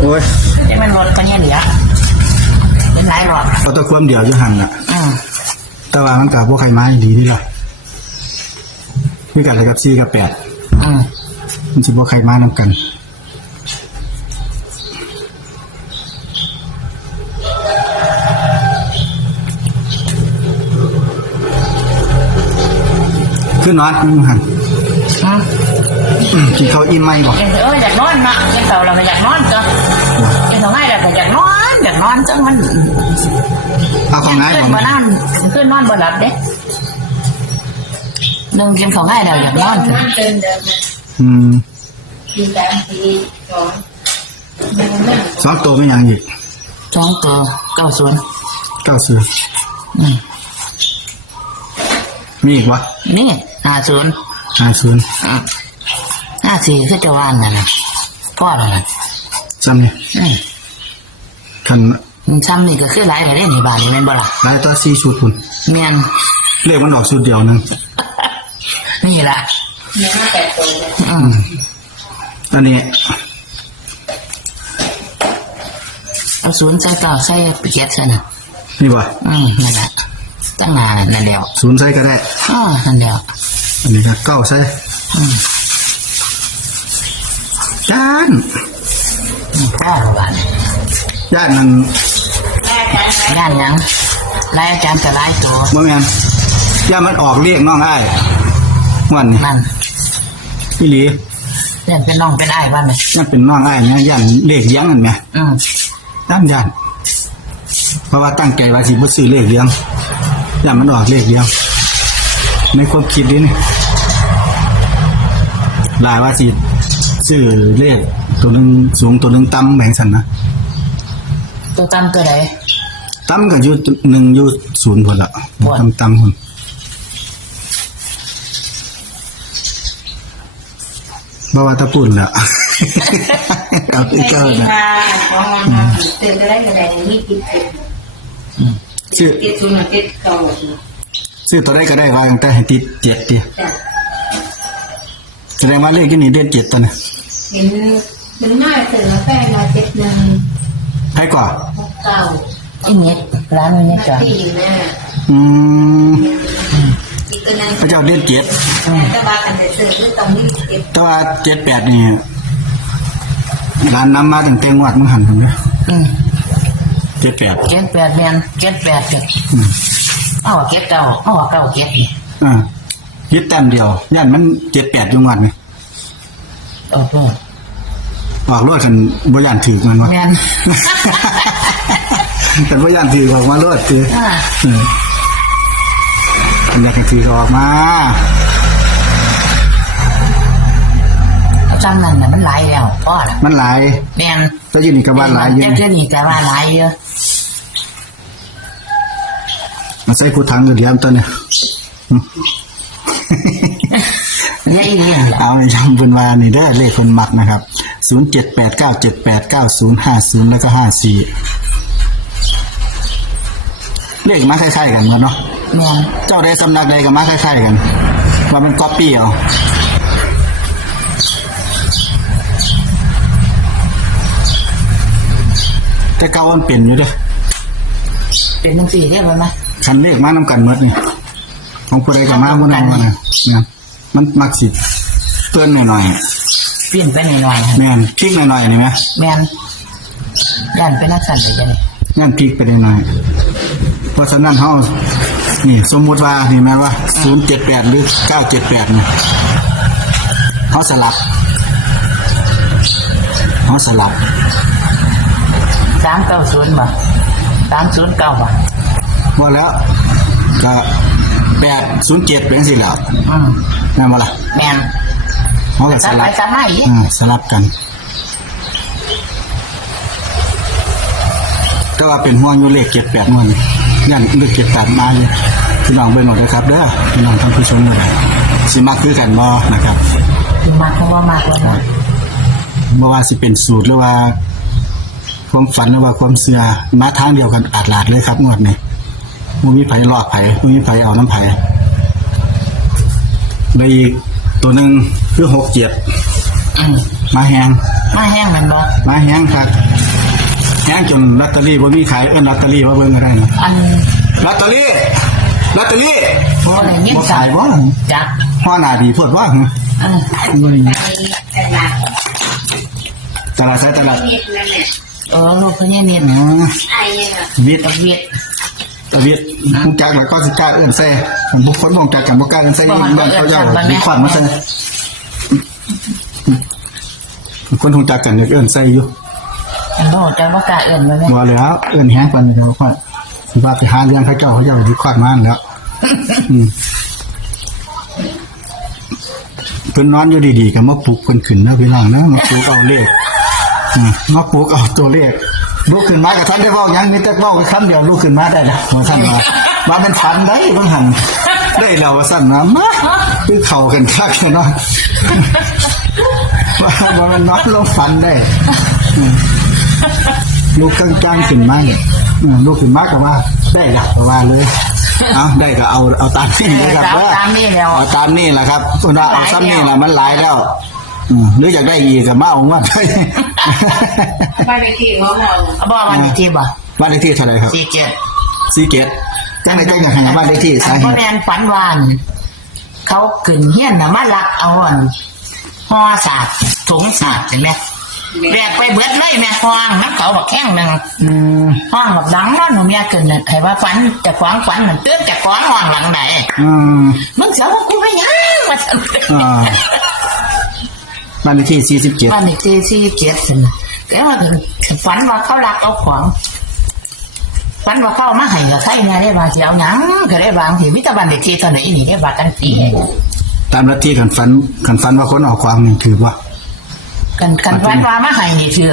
โอ้ยแต่มันรถกันเนี่ยเหลือเป็นหลายรอบเอาแตะความเดียวจะหันน่ะอืมแต่ว่ามันกับพวกใครไม้ดีที่ละมีกันอะไรกับซีกับแปดอืมมันสิพวกใครไม้นํกันขึ้นนอนมึงหันอืมอืมกินข้าวอิ่มไหมก่อนเอออยากนอนนะเป็นเต่าเราก็อยากนอนจ้ะ เป็นของง่ายเราก็อยากนอนอยากนอนจังมันเอาของนายขึ้ก่นอนบ่นอนขึ้นนอนบ่หลับเด้หนึ่งกินของง่ายเราอยากนอนจ้ะมันเป็นอืมสองตัวไม่ยังอีกสองตัวเก้าศูนเก้าสืออืมมีอีกวะนี่ห้าศูนห้าศูนอืมห้าสี่คือจะว่านนั่นน่ะพ่อแล้วนั่นจำนี่อืม คันมันซ้ำนี่ก็คือหลายไปเล่นในบ้านนี่แม่นบ่ล่ะหลายตัวสี่ชุดคุณเมียนเลขมันออกชุดเดียวหนึงนี่ล่ะเนื้อแต่ตัวเลยอืมอันนี้เอาศูนย์ใส่ต่อใส่ปีเก็ตใส่น่ะนี่วะอืมนั่นแหละตั้งนานน่ะนั่นเดียวศูนย์ใส่ก็ได้อ๋อนั่นเดียวอันนี้ก็เก้าใส่อืมจานพ่อระบาด ย่านนั้นย่านหยังไล่อาจารย์จะไล่ตัวบ่แม่นย่านมันออกเรียกน้องอ้ายวันนี้มันพี่หลีเรียนเป็นน้องเป็นอ้ายบ้านไหมย่านเป็นน้องอ้ายเนี่ยย่านเลขเลี้ยงนั่นไงอืมย่านย่านเพราะว่าตั้งใจว่าสิบ่ซื้อเลขเลี้ยงย่านมันออกเลขเลี้ยงในความคิดนี่นี่หลายว่าสิซื้อเลขตัวหนึงสูงตัวหนึงต่ำแบ่งสันนะ ตัวตั้มตัวไหนต่ำก็อยู่หนึ่งอยู่ศูนย์พนละบ่ต่ำต่ำคนบ่ว่าตะปุ่นละ เอาไปไอ้เก้าที่นะมาของมันเตือนก็ได้ก็ได้นี่ติดเจ็ดชื่อ ติดศูนย์ติดเก่าชื่อตัวได้ก็ได้ว่าตั้งแต่ให้ติดเจ็ดดิจ้ะแสดงว่าเลขที่นี่เด่นเจ็ดตัวนะเห็นเป็นหน้าเสือแป้งมาเจ็ดหนึ่ง ให้ก่อนหกเก้าไอ้เน็ตร้านเน็ตจ้ะที่อยู่หน้าอืมอีกตัวนึงพระเจ้าเด่นเจ็ดแต่ว่ากันแต่เสือคือตรงนี้เจ็ดแต่ว่าเจ็ดแปดนี่ร้านน้ำมาตั้งแต่งวัดมึงหันผมนะอืมเจ็ดแปดเก็ดแปดเมียนเก็ดแปดเก็ดอ๋อเก็ดเก้าอ๋อเก้าเก็ดนี่อ่ายึดแต้มเดียวย่านมันเจ็ดแปดจังหวัดนี่โอ้โห ออกรถกันบ่ย่านถือมันวะเมียนแต่บ่ย่านถือออกมารถคืออ่า เอออยากให้ถือออกมาจำนั่นน่ะมันหลายแล้วพ่อละมันหลายเมียนแตัวอยู่นี่ก็บ้านหลายอยู่แต่เดี๋ยวนี้แต่ว่าหลายเยอะมาใส่ผู้ทังก็เดียมตัวเนี่ยเนี่ยอีเลี้ยงละเอาในจำเป็นว่านี่เด้อเลขคนมักนะครับ 0 7 8 9 7 8 9 0 5 0แล้วก็54เลขมาคล้ายๆกันกันเนาะเมียนเจ้าใดสำนักใดก็มาคล้ายๆกันว่ามันก๊อปปี้เอาแต่เก่ามันเปลี่ยนอยู่เด้อเป็นหนังสือเรียกว่าไหมคันเลขมานำกันหมดนี่ของผู้ใดก็มาบ่นำมานะนะมันมักสิเตือนหน่อย เปลี่ยนไปหน่อยๆๆแม่นพลิกหน่อยๆนี่ไหมแมนย่านเป็นนักสั่นไปจังงั้นพลิกไปได้หน่อยเพราะฉะนั้นเฮานี่ สมมุติว่านี่แม่นว่า078หรือ978นี่เฮาสลับเฮาสลับสามเก้าศูนย์บ่สามศูนย์เก้าบ่ว่าแล้วก็807เป็นสิแล้วอืมแม่นบ่ล่ะแมน เฮาก็สสามไปลับสามมาอีกอ่าสลับกันแต่ว่าเป็นห่วงอยู่เลขเจ็ดแปดมันยันเลขเจ็ดแปดมาเลยพี่น้องไปหมดเลยครับเด้อพี่น้องท่านผู้ชมเลยสิมักคือกันบ่นะครับคือมากเพราะว่ามากแล้วนะบ่ว่าสิเป็นสูตรหรือว่า ความฝันหรือว่าความเชื่อมาทางเดียวกันอาดลาดเลยครับงวดนี้บ่มีไผรอดไผบ่มีไผเอาน้ำไผได้อีก ตัวหนึ่งคือหกเจ็ดอืมมาแหงมาแห้งมันบ่มาแห้งครับแห้งจนลอตเตอรี่บ่มีขายเอิ้นลอตเตอรี่ว่าเบิ่งก็ได้นะอันลอตเตอรี่ลอตเตอรี่บ่ได้ยินบ่สาขายยบ่จักพ่อหน้าดีโพดว่าเออบ่ได้แต่ละตลาดใส่ตลาดนิดนั่นแหละเออลูกพญาเนตรอ๋อไอ้เนี่ยวิทย์ตะเวียด ตะวิทย์ฮู้จักแล้วก็สิกล้าเอิ้นใส่ผมบ่คนบ่จักกันบ่กล้าเอิ้นใส่บ้านเขาเจ้ามีความมาใส่คนฮู้จักกันเนี่ยเอิ้นใส่อยู่อันโดจะบ่กล้าเอื่นมาแม่บ่แล้วเอิ้นแฮงปานนี้ก็ค่อยสิว่าไปหาเรื่องเขาเจ้าเขาเจ้าดีควักมาแล้วอืมเพิ่นนอนอยู่ดีๆก็มาปลุกเพิ่นขึ้นนะพี่น้องนะมาปลุกเอาเลขอืมมาปลุกเอาตัวเลข ลุกขึ้นมากับท่านได้เว้าหยังมีแต่เว้าคำเดียวลุกขึ้นมาได้นะว่าท่านว่ามาเป็นฝันได้บางหันได้แล้วว่าสั่นนะมาคือเข้ากันคักเนาะว่าว่ามันนอนลงฝันได้อืมลุกกลางๆขึ้นมาเนี่ยอืมลุกขึ้นมาก็ว่า ได้ละก็ว่าเลยเอาได้ก็เอาเอาตามนี้เลยครับเอาว่าตามนี้แล้วเอาตามนี่แหละครับคุณว่าเอาซ้ำนี่แหละมันหลายแล้ว อืมหรืออยากได้อีกก็มาเอาว่าบ้านเลขที่ของเราเอาบ่วันที่บ่บ้านเลขที่เท่าไหร่ครับสี่เจ็ดสี่เกตจังไหนจังอยากให้บ้านเลขที่สาเหพ่อตุแม่นฝันวานเขาขึ้นเฮียนน่ะมาลักเอาอันห่อสาดถุงสาดเห็นไหมแบกไปเบิดเลยแม่ฟางน้ำเขาบักแข้งหนึ่งอืมห้องบักหลังนั่นหนูเมียเกินน่ะใครว่าฝันจะขวางฝันเหมือนเตือนจะขวางห้องหลังไหนอืมมึงเสียว่ากูไม่ยังมาสั่นอ่า บ้านเลขที่สี่สิบเจ็ดบ้านอีกที่ที่เกียรติสินะแล้วมาถึงฝันว่าเขาลักเอาของฝันว่าเข้ามาให้กับใครเนี่ยได้บางทีเอาหยังก็ได้บางทีมิตรบันเด็กที่ตอนไหนนี่ได้บากันตีตามลัทธิขันฟันขันฟันว่าคนเออกความนี่ถือว่ากันกันฝันว่ามาให้นี่ถือ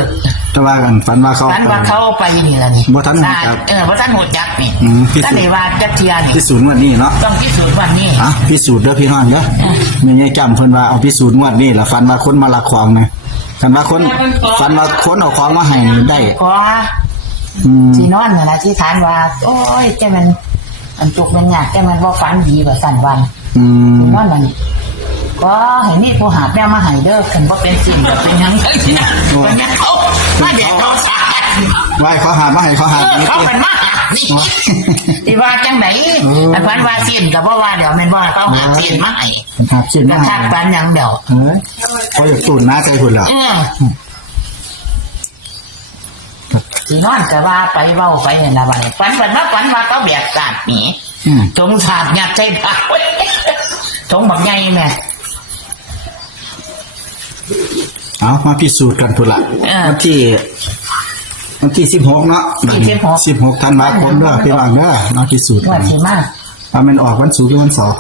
แต่ว่ากันฟันว่าเขาฝันว่าเขาเอาไปนี่ละนี่บ่ทันหูจักเออบ่ทันหูจักนี่อืมพิสูจน์ท่านได้ว่าจักเทียนี่พิสูจน์งวดนี้เนาะต้องพิสูจน์วันนี้อะพิสูจน์เด้อพี่น้องเด้อมีไงจำเพิ่นว่าเอาพิสูจน์งวดนี้ล่ะฟันว่าคนมาลักของนะฟันว่าคนฟันว่าคนเอาของมาให้นี่ได้ขออืมที่นอนน่ะนะที่ฐานว่า โอ้ยแต่มันอันจุกมันยากแต่มันบ่ฝันดีกว่าสั่นวันอืมที่นอนนั่น ก็ให้นี่ผู้หาแม่มาให้เด้อคันบ่าเป็นสิ่งก็เป็นหยังไงนะมันแม่เขามาเด็กเขาสาดไหว้เขาหามาให้เขาหาเออเขาเป็นมาหานี่ที่ว่าจังไหนออแต่พันว่าสิ้นก็บ่ว่าเดี๋ยวแม่นบ่าเขาหาสิ้นมาให้ครับชิ้นกระมาทักปันหยังเดี๋ยวเฮ้ยเขาอยากตูดหน้าใจคุณเหรอเออที่นอนก็ว่าไปเว้าไปเนี่ยนะบันฝันฝันว่าฝันว่าเขาแบกกาดหนีอืม จงสาดงัดใจปากไว้จงบักใหญ่แม่ เอามาพิสูจน์กันพุ่นละเออวันที่วันที่สิบหกเนาะที่16 สิบหกธันวาคมเด้อพี่ว่างเด้อมาพิสูจน์งวกัดนสิมาว่ามันออกวันศุกร์หรือวันเสาร์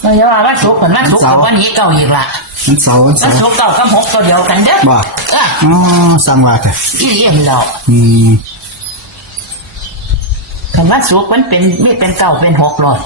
เมื่อว่าวันศุกร์กันวันศุกร์กับวันนี้เก่าอีกละวันเสาร์วันวัเสานร์ศุกร์เก่ากับหกก็เดียวกันเด้อบ่เอออ๋อสั่งว่ากันอีเยี่ยมเราอืมคำว่าศุกร์มันเป็นไม่เป็นเก่าเป็นหกหลอด